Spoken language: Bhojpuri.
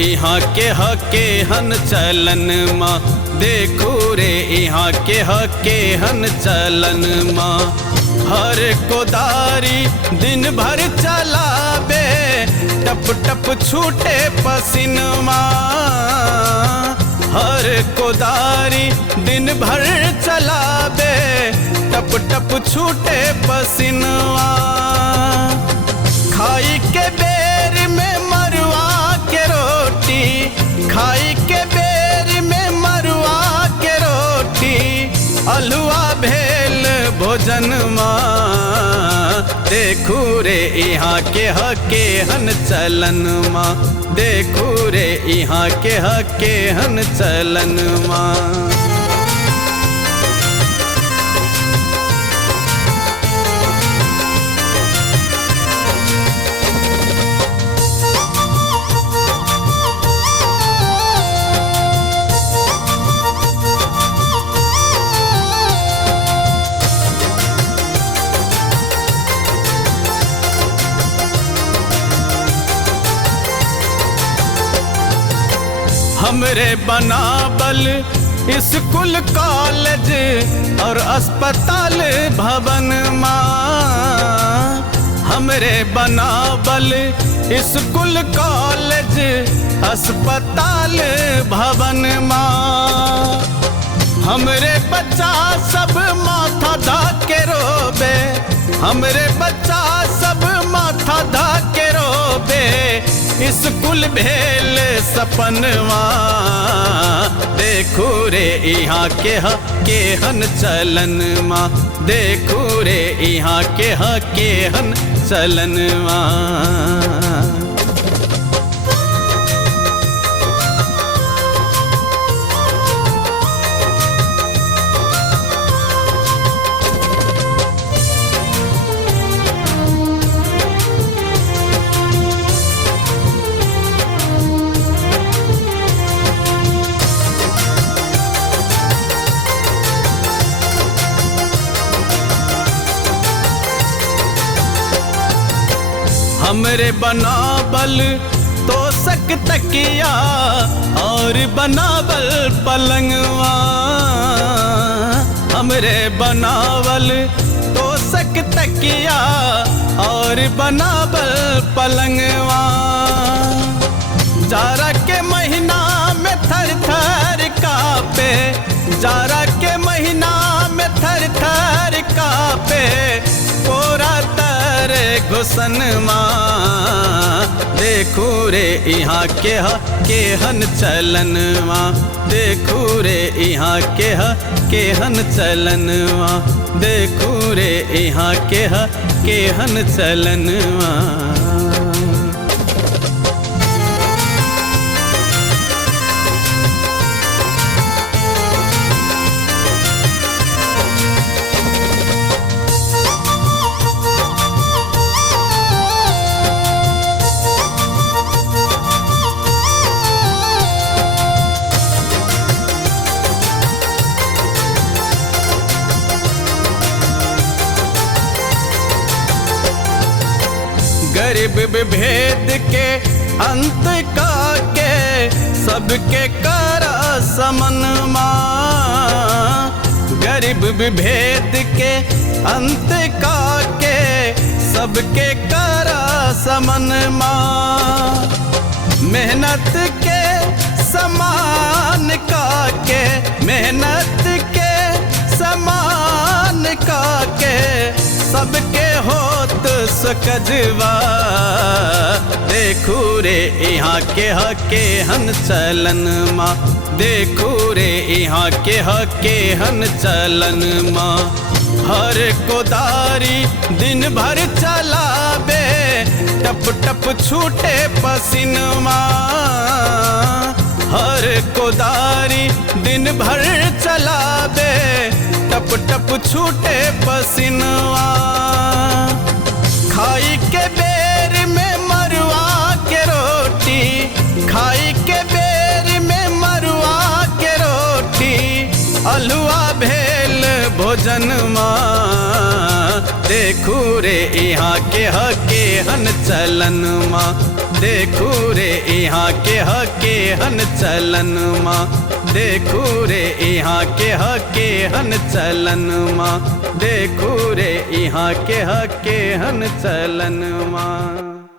यहाँ के हके हन चलन माँ, देखू रे यहाँ के हके हन चलन माँ। हर कोदारी दिन भर चलाबे, टप टप छूटे पसीनमा। हर कोदारी दिन भर चलाबे, टप टप छूटे पसीनवा। खाई के बेर में मरुआ के रोटी, खाई के बेर में मरुआ के रोटी, अलुआ भेल भोजन माँ। देखू रे यहाँ के हके हन चलन माँ, देखू रे यहाँ के हके हन चलन माँ। हमरे बनावल स्कूल कॉलेज और अस्पताल भवन माँ। हमरे बनावल स्कूल कॉलेज अस्पताल भवन माँ। हमरे बच्चा सब माथा धा के रोबे, हमरे बच्चा सब माथा धा के रोबे, स्कूल भेल सपनवा। देखू रे यहाँ के हके हन चलन माँ, देखू रे यहाँ के हके हन चलनवा। हमरे बनावल तो सक तकिया और बनावल पलंगवा। हमरे बनावल तो सक तकिया और बनावल पलंगवा। जाड़ा के महीना में थर थर कापे, जाड़ा के महीना में थर थर कापे, कोरा तर घुसन माँ। देखू रे यहाँ के हके हन चलन माँ, देखू रे यहाँ के हके हन चलन माँ, देखू रे यहाँ के हके हन चलन माँ। गरीब भेद के अंत का के सबके करा समन माँ। गरीब भेद के अंत का के सबके करा समन माँ। मेहनत के समान का के, मेहनत के समान का के, सबके होत सकजवा। देखू रे यहाँ के हके हन चलन माँ, देखू रे यहाँ के हके हन चलन माँ। हर कोदारी दिन भर चलाबे, टप टप छूटे पसीनमा। हर कोदारी दिन भर चलाबे, टप टप छूटे पसीनवा। खाई के बेर में मरुआ के रोटी, खाई के बेर में मरुआ के रोटी, अलुआ भेल भोजन माँ। देखू देखू रे यहाँ के हके हन चलन माँ, देखू रे यहाँ के हके हन चलन माँ, देखू रे यहाँ के हके हन चलन माँ, देखू रे यहाँ के हके हन चलन माँ।